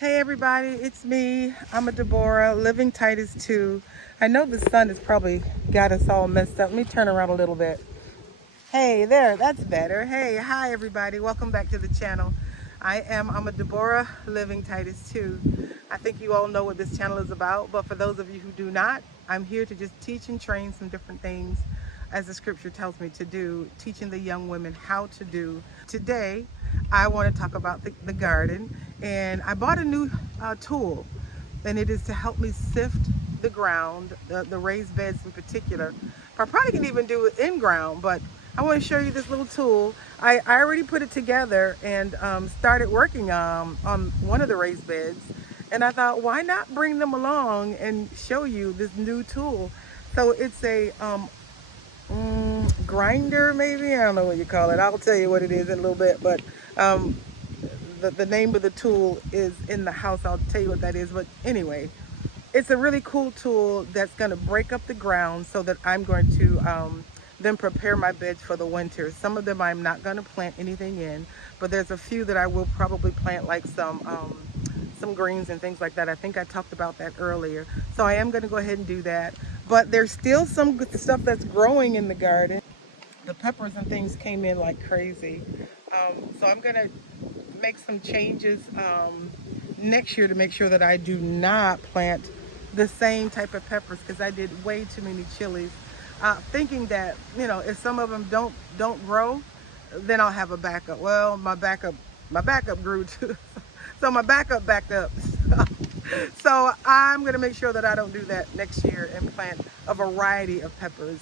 Hey everybody, it's me. I'm a Deborah, living Titus 2. I know the sun has probably got us all messed up. Let me turn around a little bit. Hey there, that's better. Hey, hi everybody. Welcome back to the channel. I'm a Deborah, living Titus 2. I think you all know what this channel is about, but for those of you who do not, I'm here to just teach and train some different things as the scripture tells me to do, teaching the young women how to do. Today, I want to talk about the garden, and I bought a new tool, and it is to help me sift the ground, the raised beds in particular. I probably can even do it in ground, but I want to show you this little tool. I already put it together and started working on one of the raised beds, and I thought, why not bring them along and show you this new tool? So it's a grinder, maybe, I don't know what you call it. I'll tell you what it is in a little bit, but um, the name of the tool is in the house. I'll tell you what that is, but anyway, it's a really cool tool that's going to break up the ground so that I'm going to then prepare my beds for the winter. Some of them I'm not going to plant anything in, but there's a few that I will probably plant, like some greens and things like that. I think I talked about that earlier. So I am going to go ahead and do that. But there's still some good stuff that's growing in the garden. The peppers and things came in like crazy. So I'm going to make some changes next year to make sure that I do not plant the same type of peppers, because I did way too many chilies, thinking that, you know, if some of them don't grow, then I'll have a backup. Well, my backup grew too. So my backup backed up. So I'm gonna make sure that I don't do that next year and plant a variety of peppers.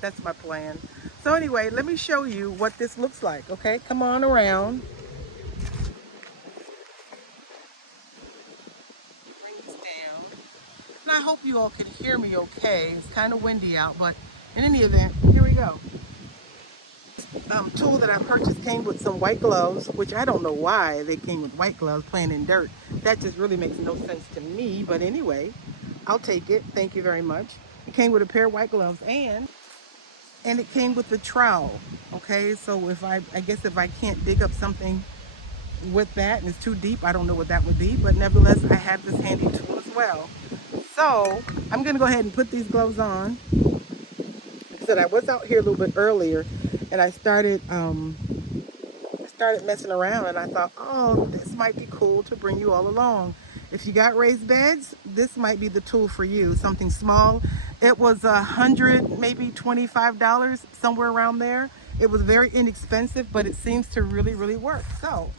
That's my plan. So anyway, let me show you what this looks like. Okay, come on around. Bring this down. And I hope you all can hear me okay. It's kind of windy out, but in any event, here we go. Tool that I purchased came with some white gloves, which I don't know why they came with white gloves playing in dirt. That just really makes no sense to me, but anyway, I'll take it. Thank you very much. It came with a pair of white gloves, and it came with the trowel. Okay, so if I guess if I can't dig up something with that and it's too deep, I don't know what that would be, but nevertheless, I have this handy tool as well. So I'm gonna go ahead and put these gloves on. Like I said, I was out here a little bit earlier, and I started messing around, and I thought, oh, this might be cool to bring you all along. If you got raised beds, this might be the tool for you. Something small. It was $100, maybe $25, somewhere around there. It was very inexpensive, but it seems to really, really work. So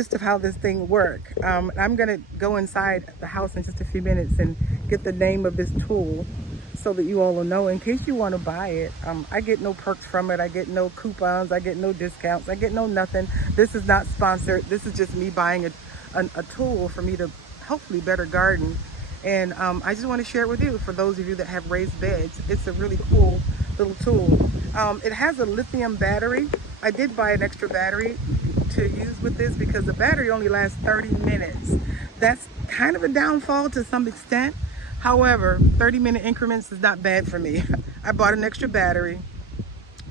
gist of how this thing works. I'm gonna go inside the house in just a few minutes and get the name of this tool so that you all will know in case you want to buy it. I get no perks from it. I get no coupons. I get no discounts. I get no nothing. This is not sponsored. This is just me buying a tool for me to hopefully better garden. And I just want to share it with you for those of you that have raised beds. It's a really cool little tool. It has a lithium battery. I did buy an extra battery to use with this because the battery only lasts 30 minutes. That's kind of a downfall to some extent. However, 30-minute increments is not bad for me. I bought an extra battery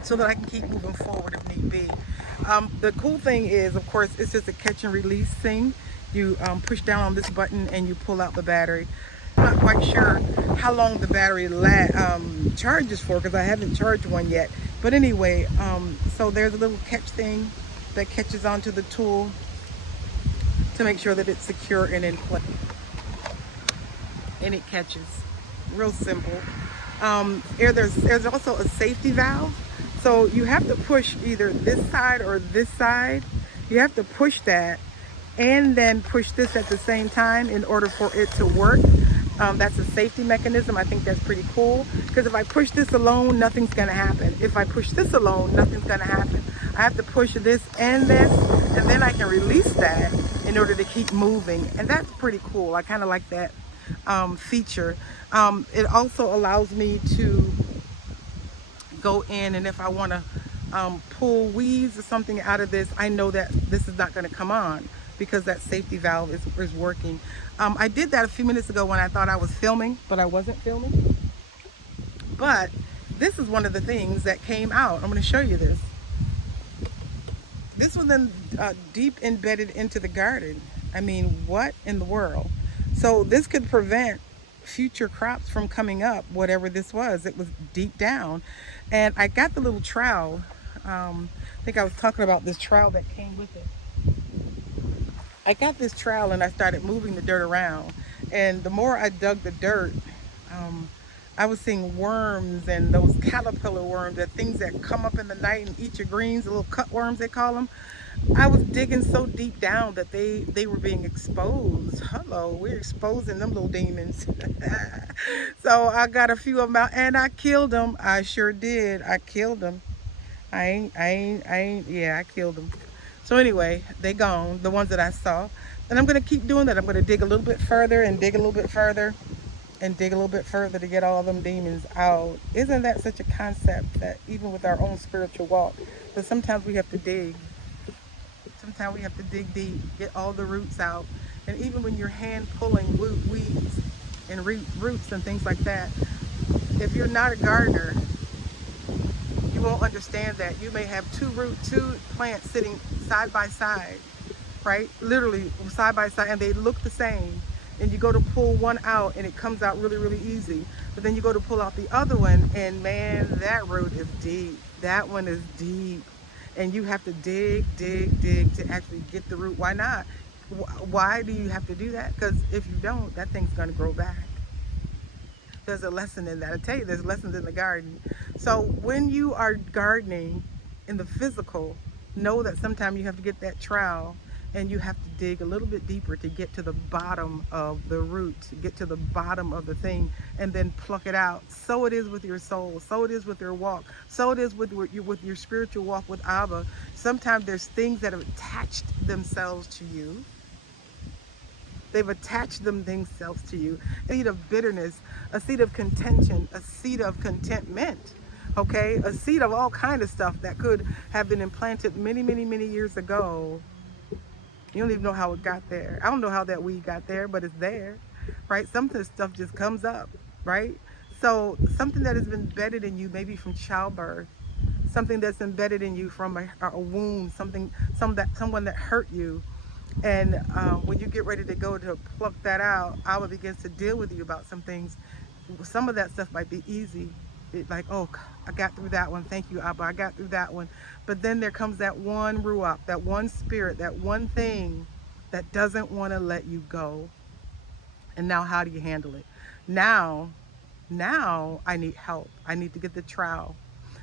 so that I can keep moving forward if need be. The cool thing is, of course, it's just a catch and release thing. You push down on this button and you pull out the battery. I'm not quite sure how long the battery charges for because I haven't charged one yet. But anyway, so there's a little catch thing that catches onto the tool to make sure that it's secure and in place. And it catches. Real simple. There's also a safety valve. So you have to push either this side or this side. You have to push that and then push this at the same time in order for it to work. That's a safety mechanism. I think that's pretty cool because if I push this alone, nothing's gonna happen. If I push this alone, nothing's gonna happen. I have to push this, and then I can release that in order to keep moving. And that's pretty cool. I kind of like that feature. It also allows me to go in, and if I want to pull weeds or something out of this, I know that this is not going to come on because that safety valve is working. I did that a few minutes ago when I thought I was filming, but I wasn't filming. But this is one of the things that came out. I'm going to show you this. This was then deep embedded into the garden. I mean, what in the world? So this could prevent future crops from coming up, whatever this was. It was deep down. And I got the little trowel. I think I was talking about this trowel that came with it. I got this trowel and I started moving the dirt around. And the more I dug the dirt, I was seeing worms and those caterpillar worms, that things that come up in the night and eat your greens, the little cutworms they call them. I was digging so deep down that they were being exposed. Hello, we're exposing them little demons. So I got a few of them out and I killed them. I sure did. I killed them. Yeah, I killed them. So anyway, they gone, the ones that I saw. And I'm gonna keep doing that. I'm gonna dig a little bit further and dig a little bit further and dig a little bit further to get all them demons out. Isn't that such a concept that even with our own spiritual walk, that sometimes we have to dig. Sometimes we have to dig deep, get all the roots out. And even when you're hand pulling weeds and roots and things like that, if you're not a gardener, you won't understand that. You may have two plants sitting side by side, right? Literally side by side, and they look the same. And you go to pull one out and it comes out really, really easy. But then you go to pull out the other one and man, that root is deep. That one is deep. And you have to dig to actually get the root. Why not? Why do you have to do that? Because if you don't, that thing's gonna grow back. There's a lesson in that. I tell you, there's lessons in the garden. So when you are gardening in the physical, know that sometimes you have to get that trowel and you have to dig a little bit deeper to get to the bottom of the root, to get to the bottom of the thing, and then pluck it out. So it is with your soul. So it is with your walk. So it is with your spiritual walk with Abba. Sometimes there's things that have attached themselves to you. They've attached themselves to you. A seed of bitterness, a seed of contention, a seed of contentment. Okay, a seed of all kind of stuff that could have been implanted many, many, many years ago. You don't even know how it got there. I don't know how that weed got there, but it's there, right? Some of this stuff just comes up, right? So something that has been embedded in you, maybe from childbirth, something that's embedded in you from a wound, someone that hurt you. And when you get ready to go to pluck that out, Abba begins to deal with you about some things. Some of that stuff might be easy. Like, oh, I got through that one. Thank you, Abba. I got through that one. But then there comes that one ruach, that one spirit, that one thing that doesn't want to let you go. And now how do you handle it? Now I need help. I need to get the trowel.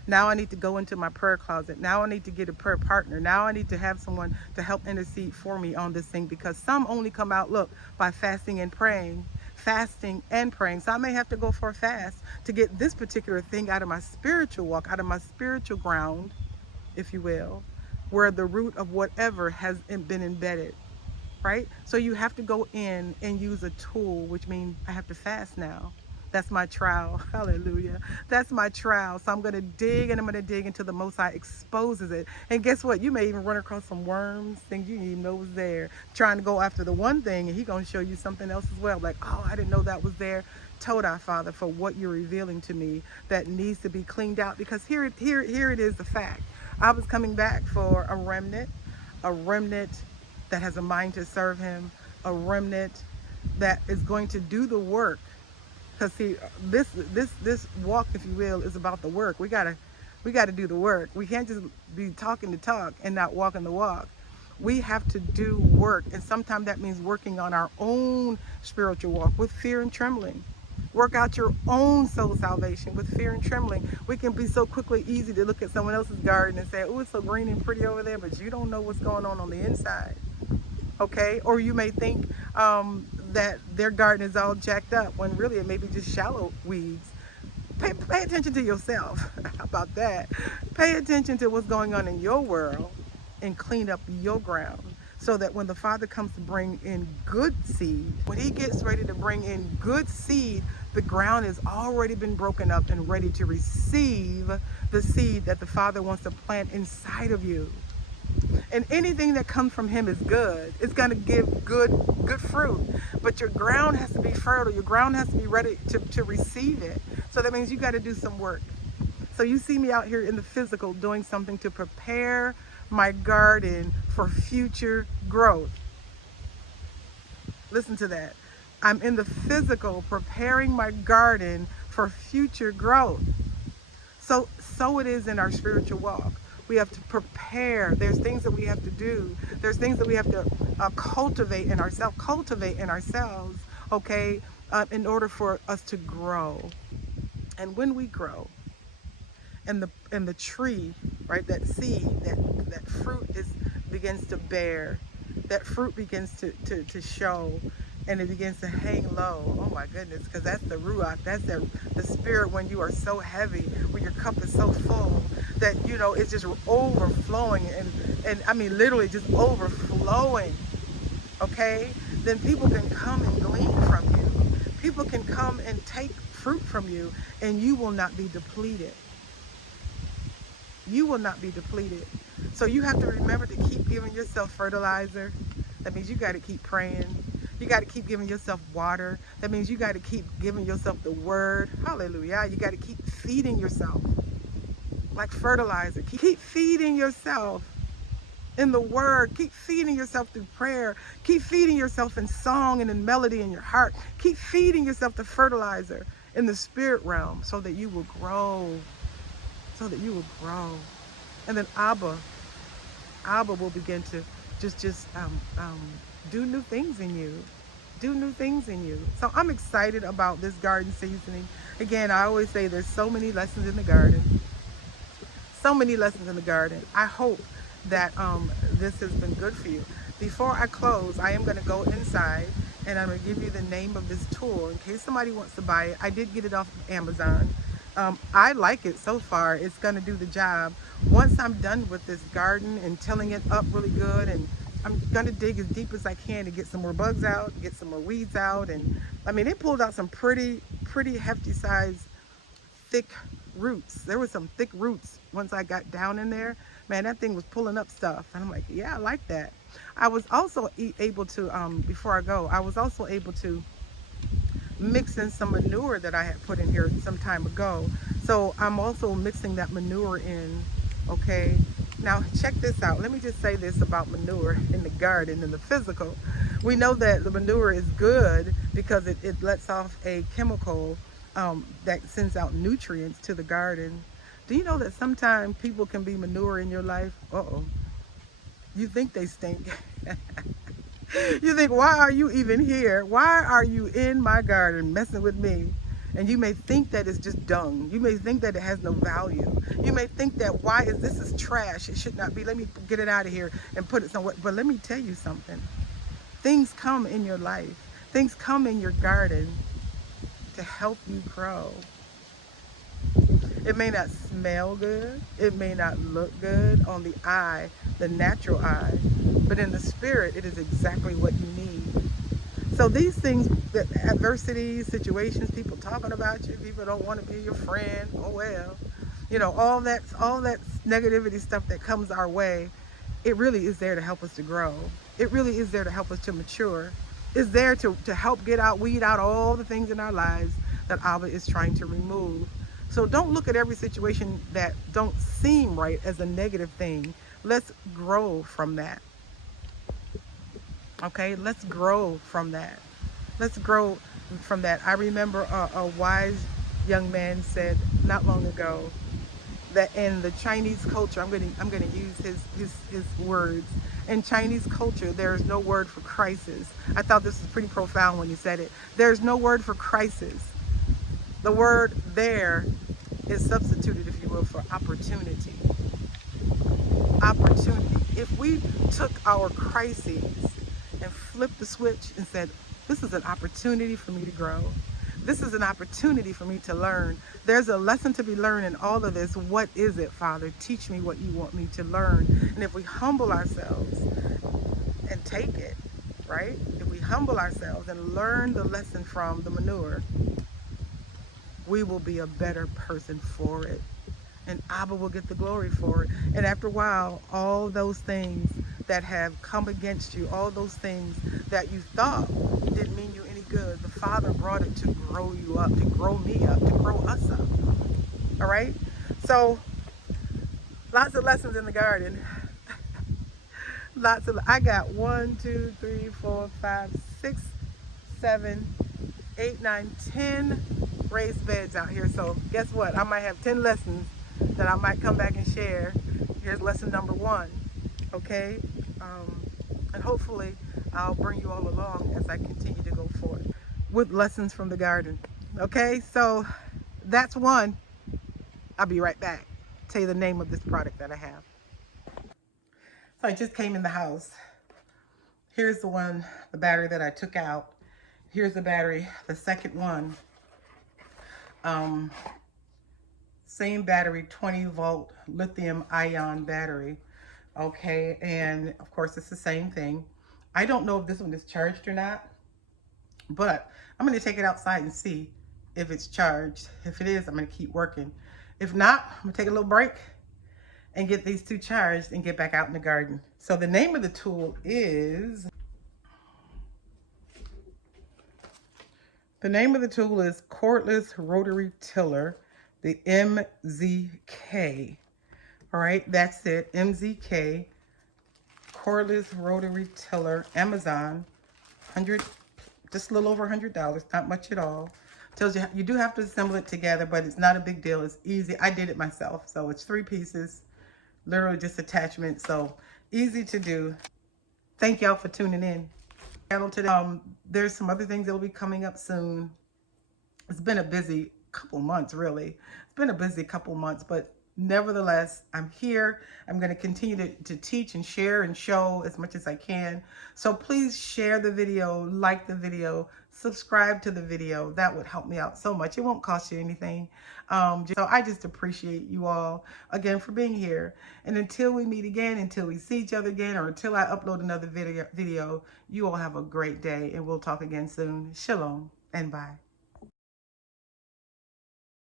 Now I need to go into my prayer closet. Now I need to get a prayer partner. Now I need to have someone to help intercede for me on this thing, because some only come out, look, by fasting and praying. Fasting and praying. So I may have to go for a fast to get this particular thing out of my spiritual walk, out of my spiritual ground, if you will, where the root of whatever has been embedded, right? So you have to go in and use a tool, which means I have to fast now. That's my trial. Hallelujah. That's my trial. So I'm going to dig, and I'm going to dig until the Most High exposes it. And guess what? You may even run across some worms, things you didn't even know was there, trying to go after the one thing, and He's going to show you something else as well. Like, oh, I didn't know that was there. Toda, Father, for what you're revealing to me that needs to be cleaned out. Because here it is, the fact. I was coming back for a remnant that has a mind to serve Him, a remnant that is going to do the work. Because see, this walk, if you will, is about the work. We gotta do the work. We can't just be talking the talk and not walking the walk. We have to do work, and sometimes that means working on our own spiritual walk with fear and trembling. Work out your own soul salvation with fear and trembling. We can be so quickly easy to look at someone else's garden and say, oh, it's so green and pretty over there, but you don't know what's going on the inside. Okay? Or you may think that their garden is all jacked up, when really it may be just shallow weeds. Pay attention to yourself. How about that? Pay attention to what's going on in your world and clean up your ground, so that when the Father comes to bring in good seed, when He gets ready to bring in good seed, the ground has already been broken up and ready to receive the seed that the Father wants to plant inside of you. And anything that comes from Him is good. It's going to give good fruit. But your ground has to be fertile. Your ground has to be ready to receive it. So that means you got to do some work. So you see me out here in the physical doing something to prepare my garden for future growth. Listen to that. I'm in the physical preparing my garden for future growth. So it is in our spiritual walk. We have to prepare. There's things that we have to do. There's things that we have to cultivate in ourselves, okay, in order for us to grow. And when we grow, and the tree, right, that seed, that fruit begins to bear, that fruit begins to show, and it begins to hang low. Oh my goodness, because that's the ruach, that's the spirit when you are so heavy, when your cup is so full that, you know, it's just overflowing, and I mean literally just overflowing, okay? Then people can come and glean from you. People can come and take fruit from you, and you will not be depleted. You will not be depleted. So you have to remember to keep giving yourself fertilizer. That means you got to keep praying. You got to keep giving yourself water. That means you got to keep giving yourself the word. Hallelujah. You got to keep feeding yourself like fertilizer. Keep feeding yourself in the word. Keep feeding yourself through prayer. Keep feeding yourself in song and in melody in your heart. Keep feeding yourself the fertilizer in the spirit realm, so that you will grow. So that you will grow. And then Abba will begin to just do new things in you. Do new things in you. So I'm excited about this garden seasoning. Again, I always say there's so many lessons in the garden. So many lessons in the garden. I hope that this has been good for you. Before I close, I am going to go inside, and I'm going to give you the name of this tool in case somebody wants to buy it. I did get it off of Amazon. I like it so far. It's going to do the job. Once I'm done with this garden and tilling it up really good, and I'm going to dig as deep as I can to get some more bugs out, get some more weeds out. And I mean, it pulled out some pretty hefty size, thick roots. There was some thick roots once I got down in there. Man, that thing was pulling up stuff. And I'm like, yeah, I like that. I was also able to, before I go, I was also able to mix in some manure that I had put in here some time ago. So I'm also mixing that manure in, okay? Now check this out. Let me just say this about manure in the garden, in the physical. We know that the manure is good because it lets off a chemical that sends out nutrients to the garden. Do you know that sometimes people can be manure in your life? Uh-oh. You think they stink. You think, why are you even here? Why are you in my garden messing with me? And you may think that it's just dung. You may think that it has no value. You may think that why is this is trash? It should not be. Let me get it out of here and put it somewhere. But let me tell you something. Things come in your life. Things come in your garden to help you grow. It may not smell good. It may not look good on the eye, the natural eye, but in the spirit, it is exactly what you need. So these things, that adversity, situations, people talking about you, people don't want to be your friend. Oh well, you know, all that negativity stuff that comes our way, it really is there to help us to grow. It really is there to help us to mature. It's there to help weed out all the things in our lives that Abba is trying to remove. So don't look at every situation that don't seem right as a negative thing. Let's grow from that. Okay, let's grow from that. Let's grow from that. I remember a wise young man said not long ago that in the Chinese culture, I'm gonna use his words. In Chinese culture, there is no word for crisis. I thought this was pretty profound when he said it. There's no word for crisis. The word there is substituted, if you will, for opportunity. Opportunity. If we took our crises and flipped the switch and said, this is an opportunity for me to grow. This is an opportunity for me to learn. There's a lesson to be learned in all of this. What is it, Father? Teach me what you want me to learn. And if we humble ourselves and take it, right? If we humble ourselves and learn the lesson from the manure, we will be a better person for it. And Abba will get the glory for it. And after a while, all those things that have come against you, all those things that you thought didn't mean you any good, the Father brought it to grow you up, to grow me up, to grow us up. All right? So, lots of lessons in the garden. I got 1, 2, 3, 4, 5, 6, 7, 8, 9, 10 raised beds out here. So guess what? I might have 10 lessons that I might come back and share. Here's lesson number 1. Okay? And hopefully I'll bring you all along as I continue to go forward with lessons from the garden. Okay? So that's 1. I'll be right back. Tell you the name of this product that I have. So I just came in the house. Here's the battery that I took out. Here's the battery, the second one. Same battery, 20-volt lithium-ion battery. Okay, and of course it's the same thing. I don't know if this one is charged or not, but I'm going to take it outside and see if it's charged. If it is, I'm going to keep working. If not, I'm going to take a little break and get these 2 charged and get back out in the garden. So the name of the tool is... The name of the tool is Cordless Rotary Tiller, the MZK. All right, that's it, MZK, Cordless Rotary Tiller, Amazon, just a little over $100, not much at all. Tells you you do have to assemble it together, but it's not a big deal. It's easy. I did it myself, so it's 3 pieces, literally just attachments, so easy to do. Thank y'all for tuning in. There's some other things that will be coming up soon. It's been a busy couple months, really. It's been a busy couple months, but nevertheless, I'm here. I'm going to continue to teach and share and show as much as I can. So please share the video, like the video, subscribe to the video. That would help me out so much. It won't cost you anything. So I just appreciate you all again for being here. And until we meet again, until we see each other again, or until I upload another video, you all have a great day, and we'll talk again soon. Shalom and bye.